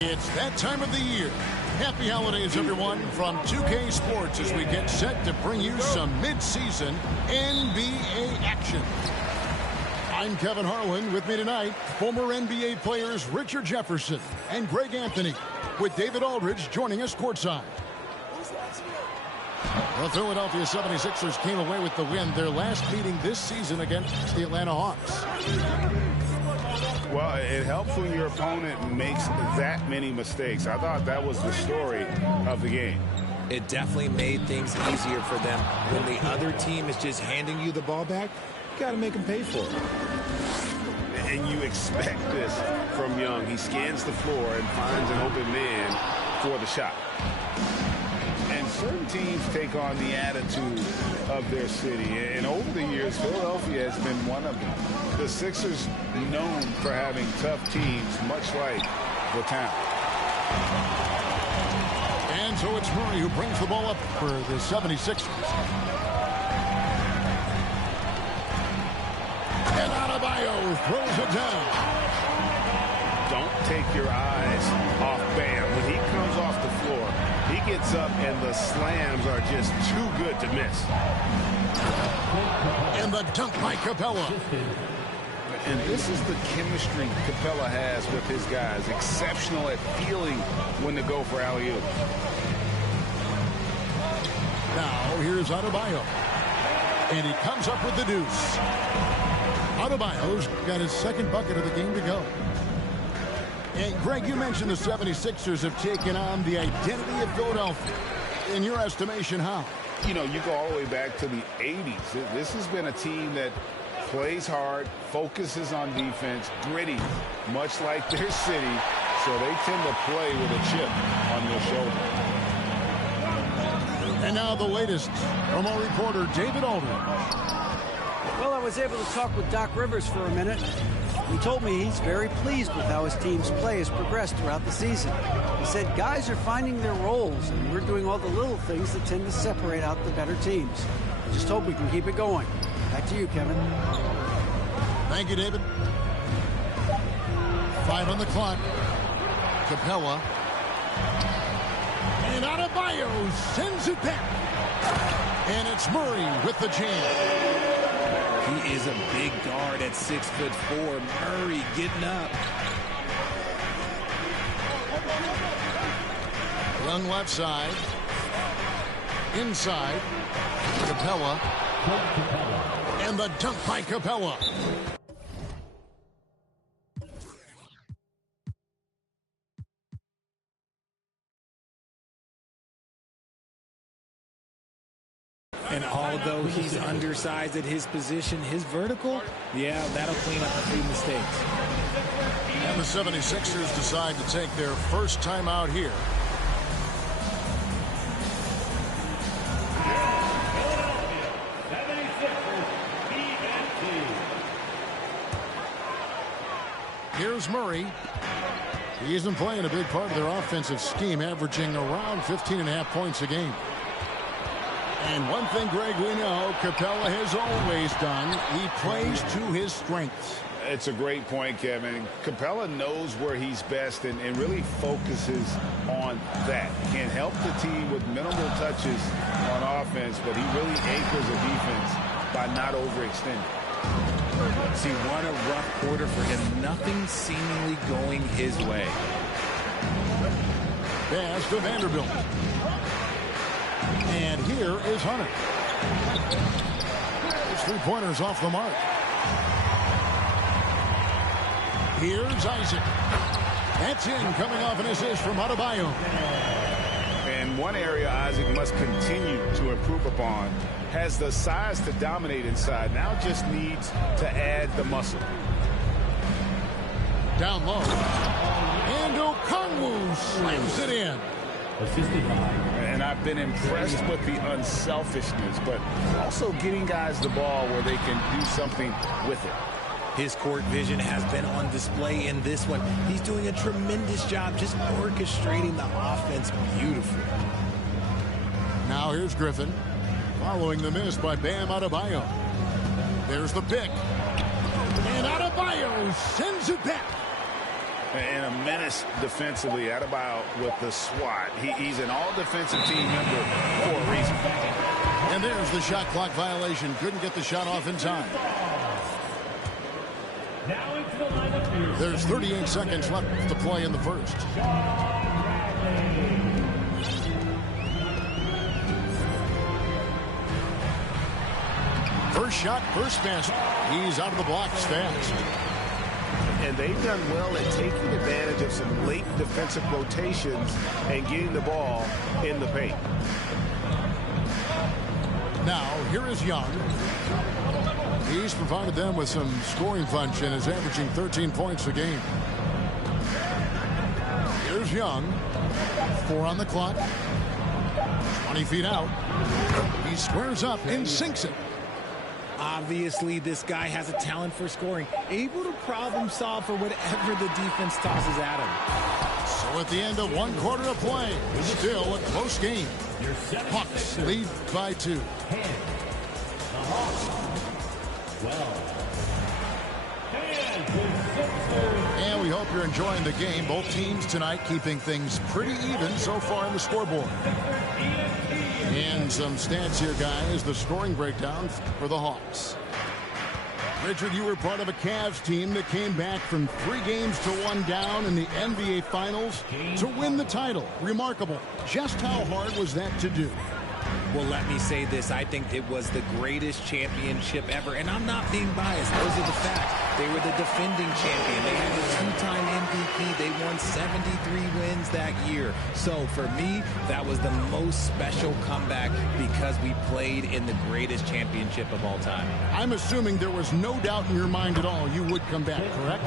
It's that time of the year. Happy holidays, everyone, from 2K Sports as we get set to bring you some mid-season NBA action. I'm Kevin Harlan. With me tonight, former NBA players Richard Jefferson and Greg Anthony, with David Aldridge joining us courtside. The Philadelphia 76ers came away with the win, their last meeting this season against the Atlanta Hawks. Well, it helps when your opponent makes that many mistakes. I thought that was the story of the game. It definitely made things easier for them. When the other team is just handing you the ball back, you got to make them pay for it. And you expect this from Young. He scans the floor and finds an open man for the shot. And certain teams take on the attitude of their city. And over the years, Philadelphia has been one of them. The Sixers known for having tough teams, much like the town. And so it's Murray who brings the ball up for the 76ers. And Adebayo throws it down. Don't take your eyes off Bam. When he comes off the floor, he gets up and the slams are just too good to miss. And the dunk by Capella. And this is the chemistry Capella has with his guys. Exceptional at feeling when to go for alley-oop. Now here's Adebayo. And he comes up with the deuce. Adebayo's got his second bucket of the game to go. And Greg, you mentioned the 76ers have taken on the identity of Philadelphia. In your estimation, how? You know, you go all the way back to the 80s. This has been a team that plays hard, focuses on defense, gritty, much like their city, so they tend to play with a chip on their shoulder. And now the latest from our reporter, David Aldridge. Well, I was able to talk with Doc Rivers for a minute. He told me he's very pleased with how his team's play has progressed throughout the season. He said guys are finding their roles, and we're doing all the little things that tend to separate out the better teams. I just hope we can keep it going. Back to you, Kevin. Thank you, David. 5 on the clock. Capella. And Adebayo sends it back. And it's Murray with the jam. He is a big guard at 6'4". Murray getting up. Young left side. Inside. Capella. And the dunk by Capella. And although he's undersized at his position, his vertical, yeah, that'll clean up a few mistakes. And the 76ers decide to take their first time out here. Here's Murray. He isn't playing a big part of their offensive scheme, averaging around 15.5 points a game. And one thing, Greg, we know Capella has always done, he plays to his strengths. It's a great point, Kevin. Capella knows where he's best and really focuses on that. Can help the team with minimal touches on offense, but he really anchors a defense by not overextending. See, what a rough quarter for him. Nothing seemingly going his way. Pass to Vanderbilt. And here is Hunter. His three-pointers off the mark. Here's Isaac. That's in, coming off an assist from Adebayo. And one area Isaac must continue to improve upon. Has the size to dominate inside. Now just needs to add the muscle. Down low. And Okongwu slams it in. And I've been impressed with the unselfishness, but also getting guys the ball where they can do something with it. His court vision has been on display in this one. He's doing a tremendous job just orchestrating the offense beautifully. Now here's Griffin. Following the miss by Bam Adebayo. There's the pick. And Adebayo sends it back. And a menace defensively. Adebayo with the swat. He's an all-defensive team member for a reason. And there's the shot clock violation. Couldn't get the shot off in time. There's 38 seconds left to play in the first. First shot, first basket. He's out of the blocks fast. And they've done well at taking advantage of some late defensive rotations and getting the ball in the paint. Now, here is Young. He's provided them with some scoring punch and is averaging 13 points a game. Here's Young. 4 on the clock. 20 feet out. He squares up and sinks it. Obviously, this guy has a talent for scoring, able to problem solve for whatever the defense tosses at him. So at the end of one quarter of play, still a close game. Hawks lead by 2. And we hope you're enjoying the game. Both teams tonight keeping things pretty even so far on the scoreboard. And some stats here, guys. The scoring breakdown for the Hawks. Richard, you were part of a Cavs team that came back from 3 games to 1 down in the NBA Finals to win the title. Remarkable. Just how hard was that to do? Well, let me say this. I think it was the greatest championship ever. And I'm not being biased. Those are the facts. They were the defending champion. They had the 2-time MVP. They won 73 wins that year. So for me, that was the most special comeback because we played in the greatest championship of all time. I'm assuming there was no doubt in your mind at all you would come back, correct?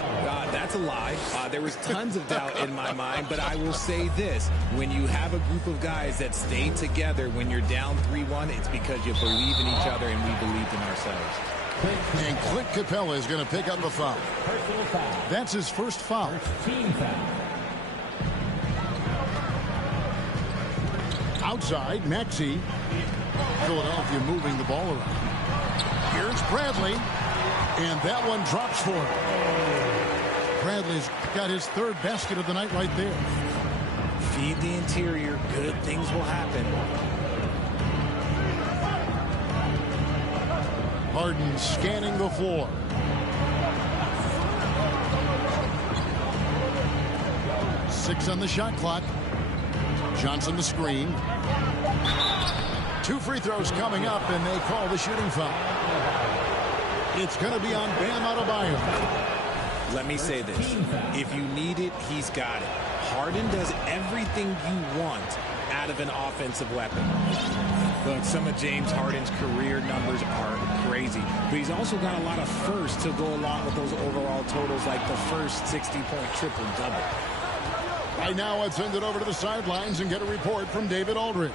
That's a lie. There was tons of doubt in my mind, but I will say this. When you have a group of guys that stay together when you're down 3-1, it's because you believe in each other and we believed in ourselves. And Clint Capella is going to pick up a foul. That's his first foul. Outside, Maxey. Philadelphia moving the ball around. Here's Bradley. And that one drops for him. Bradley's got his 3rd basket of the night right there. Feed the interior. Good things will happen. Harden scanning the floor. Six on the shot clock. Johnson the screen. 2 free throws coming up, and they call the shooting foul. It's going to be on Bam Adebayo. Let me say this. If you need it, he's got it. Harden does everything you want out of an offensive weapon. Look, some of James Harden's career numbers are crazy, but he's also got a lot of firsts to go along with those overall totals, like the first 60-point triple-double. Right now, let's send it over to the sidelines and get a report from David Aldridge.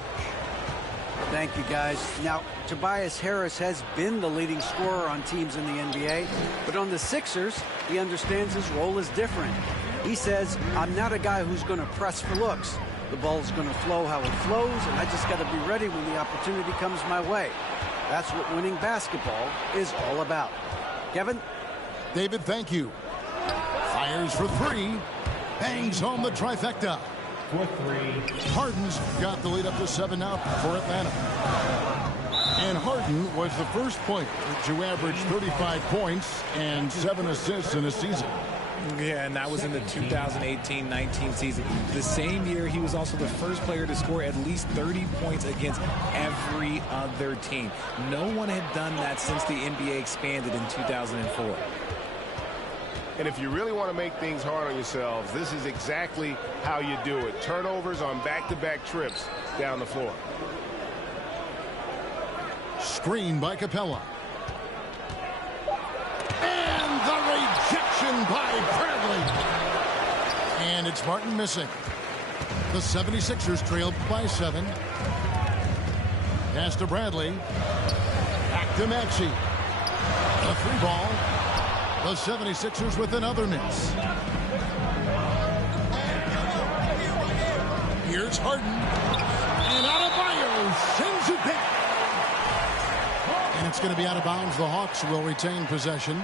Thank you, guys. Now, Tobias Harris has been the leading scorer on teams in the NBA, but on the Sixers, he understands his role is different. He says, I'm not a guy who's going to press for looks. The ball's going to flow how it flows, and I just got to be ready when the opportunity comes my way. That's what winning basketball is all about. Kevin? David, thank you. Fires for three. Bangs home the trifecta. For three. Harden's got the lead up to 7 now for Atlanta. And Harden was the first player to average 35 points and 7 assists in a season. Yeah, and that was in the 2018-19 season. The same year, he was also the first player to score at least 30 points against every other team. No one had done that since the NBA expanded in 2004. And if you really want to make things hard on yourselves, this is exactly how you do it. Turnovers on back-to-back trips down the floor. Screen by Capella. And the rejection by Bradley. And it's Martin missing. The 76ers trailed by 7. Pass to Bradley. Back to Maxey. A 3-ball. The 76ers with another miss. Here's Harden. And Adebayo sends it back. And it's going to be out of bounds. The Hawks will retain possession.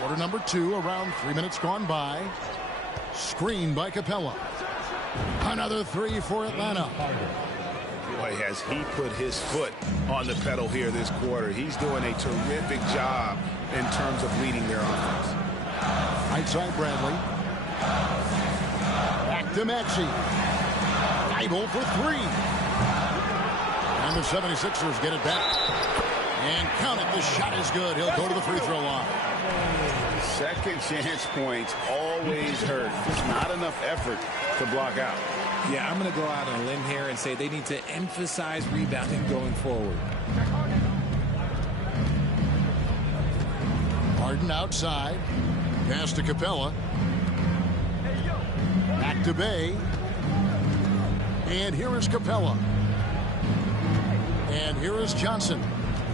Quarter number 2, around 3 minutes gone by. Screen by Capella. Another 3 for Atlanta. Boy, has he put his foot on the pedal here this quarter. He's doing a terrific job in terms of leading their offense. Right side, Bradley. Back to Maxey. Idle for 3. And the 76ers get it back. And count it. The shot is good. He'll go to the free throw line. Second chance points always hurt. There's not enough effort to block out. Yeah, I'm going to go out on a limb here and say they need to emphasize rebounding going forward. Harden outside. Pass to Capella. Back to Bay. And here is Capella. And here is Johnson.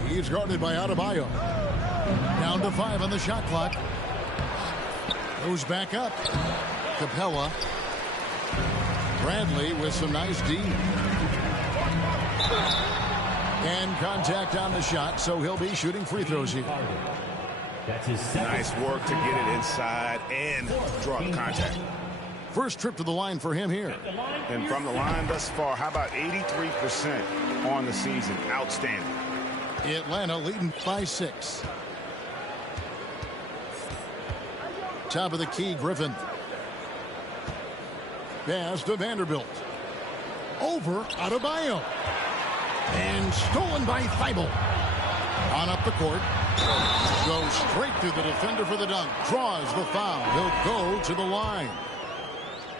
He's guarded by Adebayo. Down to 5 on the shot clock. Goes back up. Capella. Bradley with some nice D. And contact on the shot, so he'll be shooting free throws here. Nice work to get it inside and draw the contact. First trip to the line for him here. And from the line thus far, how about 83% on the season? Outstanding. Atlanta leading by 6. Top of the key, Griffin. Pass to Vanderbilt. Over Adebayo. And stolen by Thibault. On up the court. Goes straight through the defender for the dunk. Draws the foul. He'll go to the line.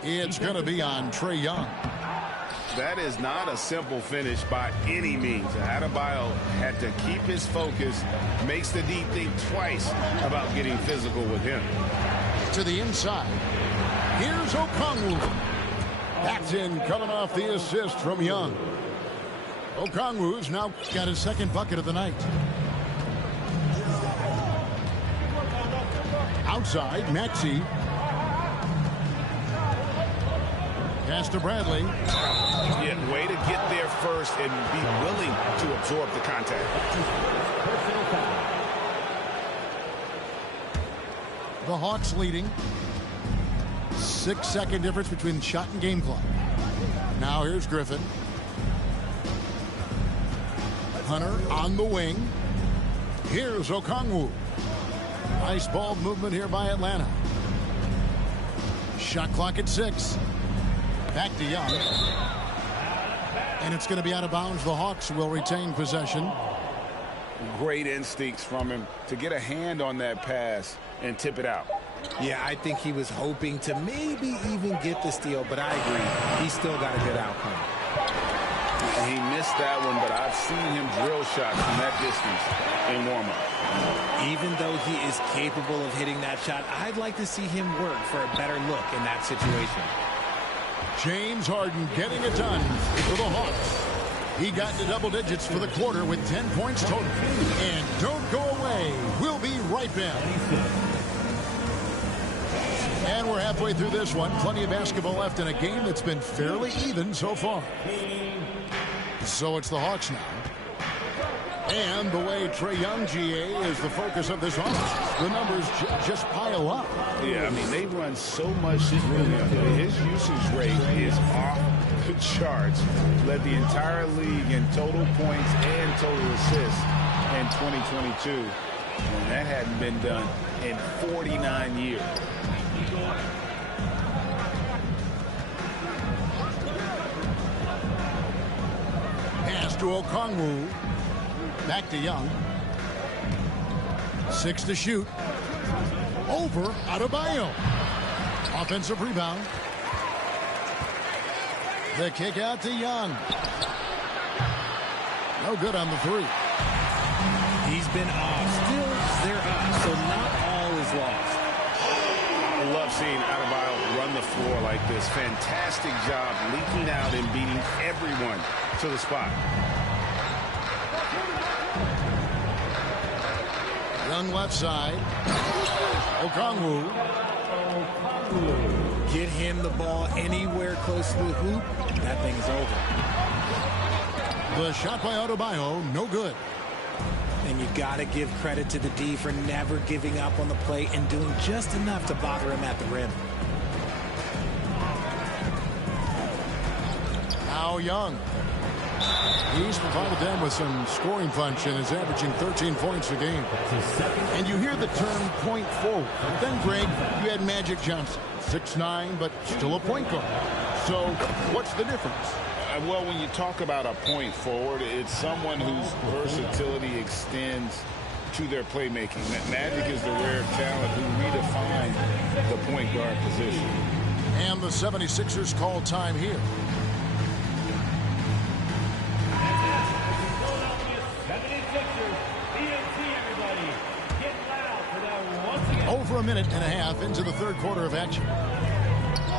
It's going to be on Trae Young. That is not a simple finish by any means. Adebayo had to keep his focus. Makes the D think twice about getting physical with him. To the inside. Here's Okongwu. That's in, coming off the assist from Young. Okongwu's now got his second bucket of the night. Outside, Maxey. Pass to Bradley. Yeah, way to get there first and be willing to absorb the contact. The Hawks leading. 6-second difference between shot and game clock. Now here's Griffin. Hunter on the wing. Here's Okongwu. Nice ball movement here by Atlanta. Shot clock at 6. Back to Young. And it's going to be out of bounds. The Hawks will retain possession. Great instincts from him to get a hand on that pass and tip it out. Yeah, I think he was hoping to maybe even get the steal, but I agree. He's still got a good outcome. He missed that one, but I've seen him drill shots from that distance in warm-up. Even though he is capable of hitting that shot, I'd like to see him work for a better look in that situation. James Harden getting it done for the Hawks. He got to double digits for the quarter with 10 points total. And don't go away. We'll be right back. And we're halfway through this one. Plenty of basketball left in a game that's been fairly even so far. So it's the Hawks now. And the way Trae Young, GA, is the focus of this offense. The numbers just pile up. Yeah, I mean, they run so much through him. His usage rate is off the charts. Led the entire league in total points and total assists in 2022. And that hadn't been done in 49 years. Pass to Okongwu. Back to Young. 6 to shoot. Over Adebayo. Offensive rebound. The kick out to Young. No good on the three. He's been off. Still, they're up, so not all is lost. I love seeing Adebayo run the floor like this. Fantastic job leaking out and beating everyone to the spot. Young left side. Okongwu. Get him the ball anywhere close to the hoop, that thing is over. The shot by Adebayo, no good. And you got to give credit to the D for never giving up on the play and doing just enough to bother him at the rim. Now Young. He's provided them with some scoring punch and is averaging 13 points a game. And you hear the term point forward. But then, Greg, you had Magic Johnson, 6'9", but still a point guard. So what's the difference? Well, when you talk about a point forward, it's someone whose versatility extends to their playmaking. Magic is the rare talent who redefined the point guard position. And the 76ers call time here. Over a minute and a half into the third quarter of action.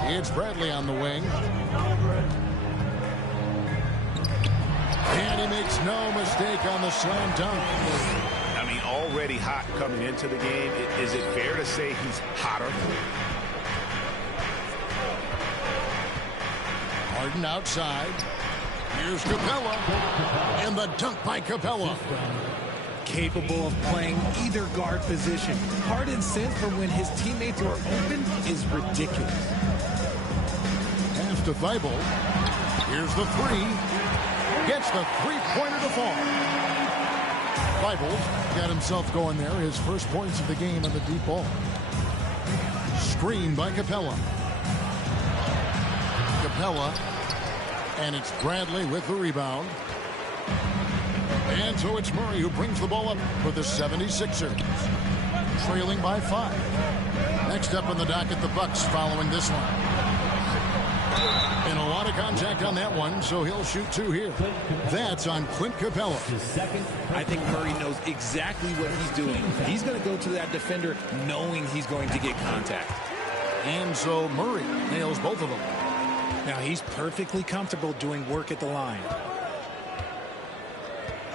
It's Bradley on the wing. And he makes no mistake on the slam dunk. I mean, already hot coming into the game. Is it fair to say he's hotter? Harden outside. Here's Capella. And the dunk by Capella. Capable of playing either guard position. Harden's sense for when his teammates are open is ridiculous. Pass to Thibault. Here's the three. Gets the three-pointer to fall. Thibault got himself going there. His first points of the game on the deep ball. Screen by Capella. Capella. And it's Bradley with the rebound. And so it's Murray who brings the ball up for the 76ers. Trailing by 5. Next up on the docket, the Bucks following this one. And a lot of contact on that one, so he'll shoot 2 here. That's on Clint Capella. I think Murray knows exactly what he's doing. He's going to go to that defender knowing he's going to get contact. And so Murray nails both of them. Now he's perfectly comfortable doing work at the line.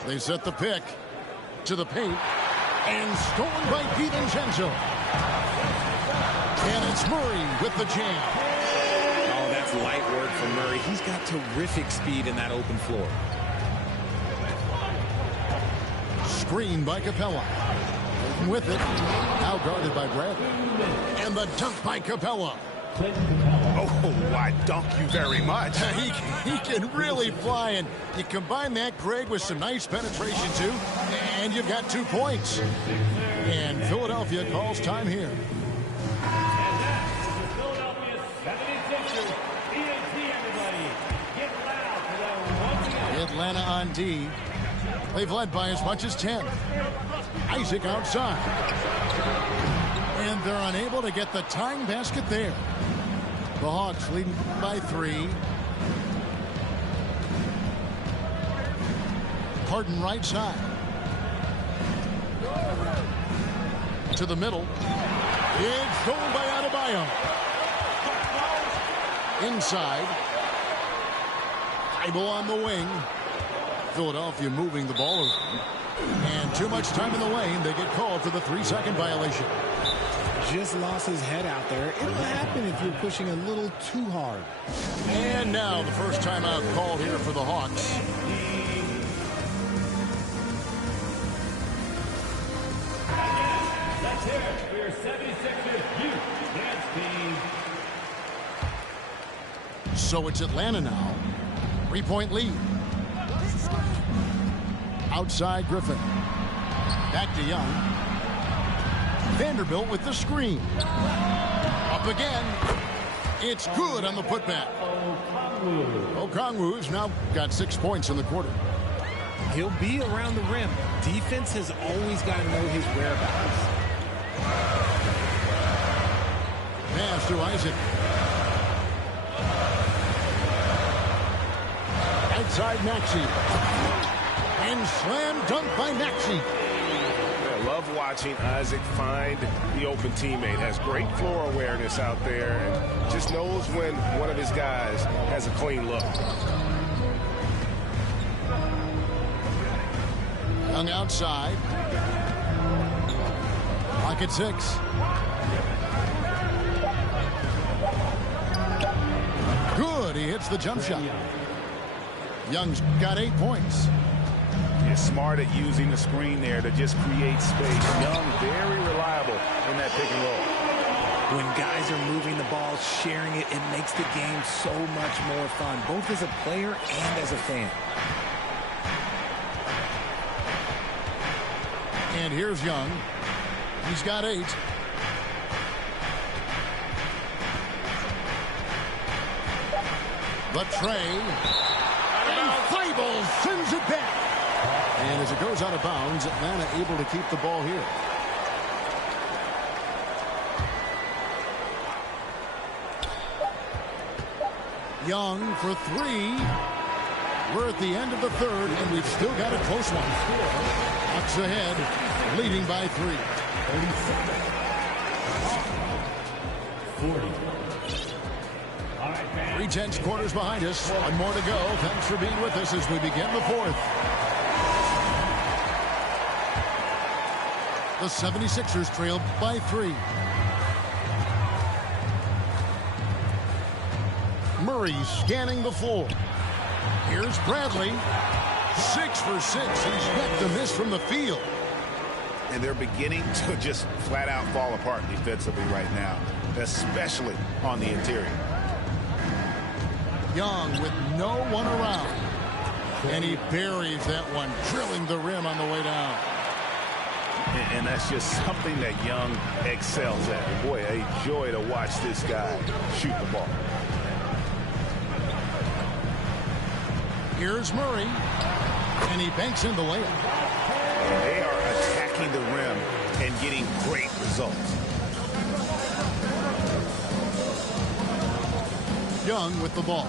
They set the pick to the paint. And stolen by DiVincenzo. And it's Murray with the jam. Oh, that's light work for Murray. He's got terrific speed in that open floor. Screen by Capella. With it. Now guarded by Bradley. And the dunk by Capella. Oh, I dunk you very much. He can really fly, and you combine that, Greg, with some nice penetration, too, and you've got 2 points. And Philadelphia calls time here. Atlanta on D. They've led by as much as 10. Isaac outside. And they're unable to get the tying basket there. The Hawks leading by 3. hardened right side. To the middle. It's stolen by Adebayo. Inside. Ibo on the wing. Philadelphia moving the ball around. And too much time in the lane. They get called for the 3-second violation. Just lost his head out there. It'll happen if you're pushing a little too hard. And now the first timeout called here for the Hawks. Let's hear it for your 76ers youth dance team. So it's Atlanta now. 3-point lead. Outside Griffin. Back to Young. Vanderbilt with the screen. Up again. It's good on the putback. Okongwu's now got 6 points in the quarter. He'll be around the rim. Defense has always got to know his whereabouts. Pass to Isaac. Outside Maxey. And slam dunk by Maxey. I love watching Isaac find the open teammate. Has great floor awareness out there and just knows when one of his guys has a clean look. Young outside. Clock at 6. Good. He hits the jump shot. Young's got 8 points. He's smart at using the screen there to just create space. Young, very reliable in that pick and roll. When guys are moving the ball, sharing it, it makes the game so much more fun, both as a player and as a fan. And here's Young. He's got 8. The tray. And Thibault sends it back. And as it goes out of bounds, Atlanta able to keep the ball here. Young for 3. We're at the end of the third, and we've still got a close one. Hawks ahead, leading by 3. 3 tenths quarters behind us. One more to go. Thanks for being with us as we begin the fourth. The 76ers trail by 3. Murray scanning the floor. Here's Bradley. 6 for 6. He's yet to miss from the field. And they're beginning to just flat out fall apart defensively right now, especially on the interior. Young with no one around. And he buries that one, drilling the rim on the way down. And that's just something that Young excels at. Boy, a joy to watch this guy shoot the ball. Here's Murray. And he banks in the layup. They are attacking the rim and getting great results. Young with the ball.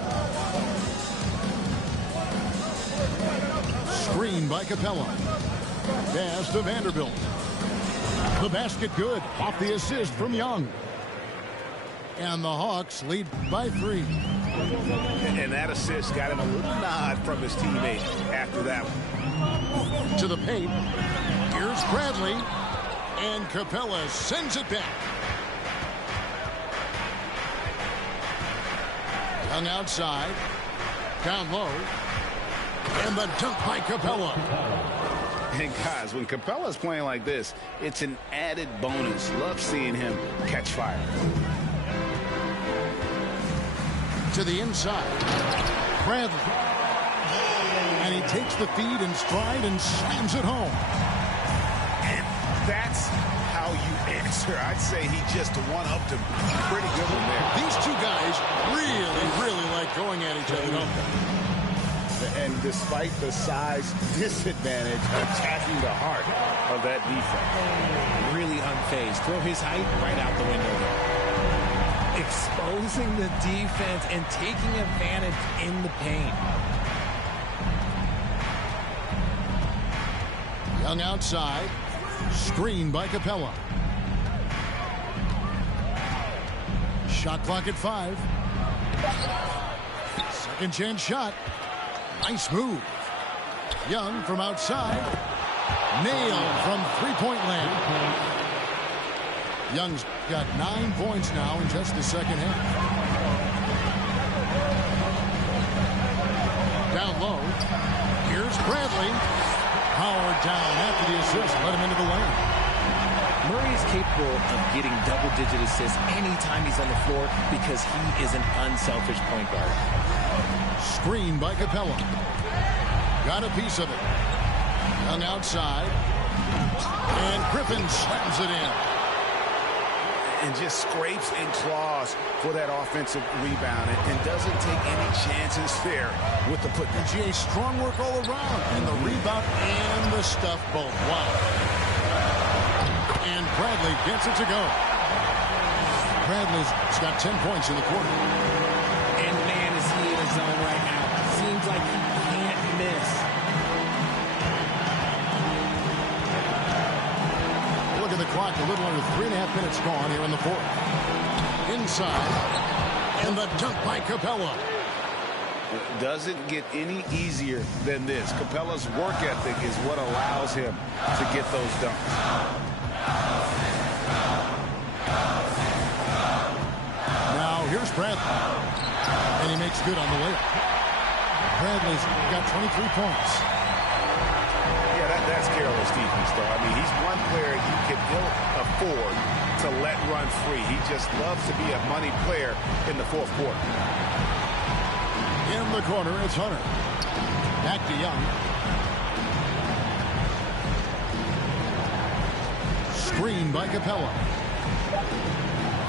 Screen by Capella. Pass to Vanderbilt. The basket good. Off the assist from Young. And the Hawks lead by 3. And that assist got him a little nod from his teammate after that one. To the paint. Here's Bradley. And Capella sends it back. Young outside. Down low. And the dunk by Capella. And guys, when Capella's playing like this, it's an added bonus. Love seeing him catch fire. To the inside. Bradley. And he takes the feed in stride and slams it home. And that's how you answer. I'd say he just one-upped him pretty good one there. These two guys really like going at each other, don't they? And despite the size disadvantage, attacking the heart of that defense. Really unfazed. Throw his height right out the window there. Exposing the defense and taking advantage in the paint. Young outside. Screen by Capella. Shot clock at 5. Second chance shot. Nice move. Young from outside. Nailed from three-point land. Young's got 9 points now in just the second half. Down low. Here's Bradley. Powered down after the assist. Let him into the lane. Murray is capable of getting double-digit assists anytime he's on the floor because he is an unselfish point guard. Screen by Capella. Got a piece of it. Young outside. And Griffin slams it in. And just scrapes and claws for that offensive rebound and doesn't take any chances there with the put. PGA strong work all around. And the rebound and the stuff both. Wow. And Bradley gets it to go. Bradley's got 10 points in the quarter. And man, is he in his zone right now. Seems like he can't miss. Look at the clock. A little under 3.5 minutes gone here in the fourth. Inside. And the dunk by Capella. It doesn't get any easier than this. Capella's work ethic is what allows him to get those dunks. Now here's Bradley. And he makes good on the layup. Bradley's got 23 points. Yeah, that's careless defense, though. I mean, he's one player you can ill afford to let run free. He just loves to be a money player in the fourth quarter. In the corner, it's Hunter. Back to Young. Screen by Capella.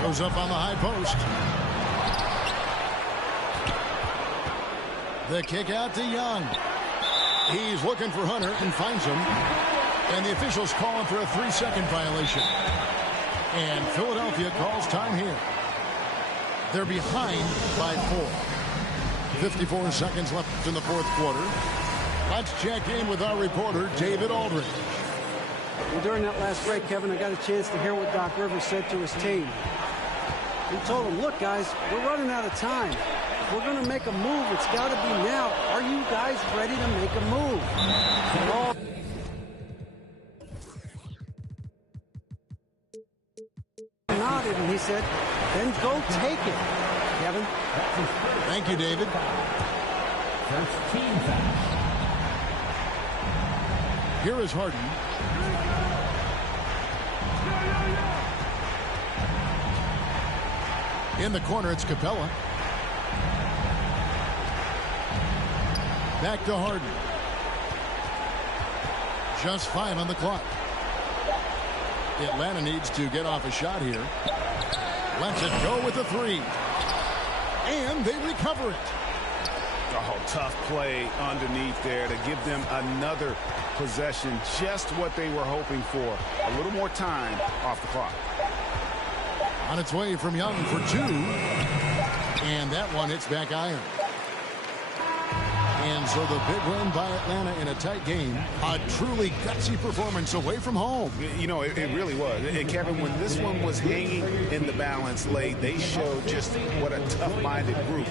Goes up on the high post. The kick out to Young. He's looking for Hunter and finds him. And the officials calling for a 3-second violation. And Philadelphia calls time here. They're behind by 4. 54 seconds left in the fourth quarter. Let's check in with our reporter, David Aldridge. Well, during that last break, Kevin, I got a chance to hear what Doc Rivers said to his team. He told them, look, guys, we're running out of time. If we're going to make a move, it's got to be now. Are you guys ready to make a move? They're all nodded, and he said, then go take it, Kevin. Thank you, David. First team foul. Here is Harden. In the corner, it's Capella. Back to Harden. Just 5 on the clock. Atlanta needs to get off a shot here. Lets it go with the 3. And they recover it. Oh, tough play underneath there to give them another possession. Just what they were hoping for. A little more time off the clock. On its way from Young for 2. And that one hits back iron. And so the big win by Atlanta in a tight game. A truly gutsy performance away from home. You know, it really was. And Kevin, when this one was hanging in the balance late, they showed just what a tough-minded group.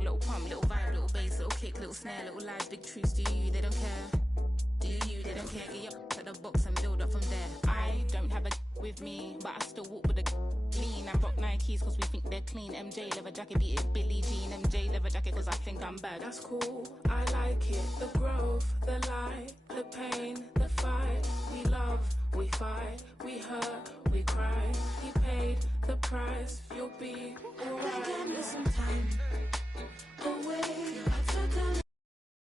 Little pump, little vibe, little bass, little kick, little snare, little lies, big truths. Do you? They don't care. Do you? They don't care. Get up to the box and build up from there. I don't have a with me, but I still walk with a clean. I rock Nikes cause we think they're clean. MJ leather jacket, beat it Billie Jean. MJ leather jacket cause I think I'm bad. That's cool, I like it. The growth, the light, the pain, the fight. We love, we fight, we hurt, we cry. He paid the price, you'll be alright. Give me some time away. I took a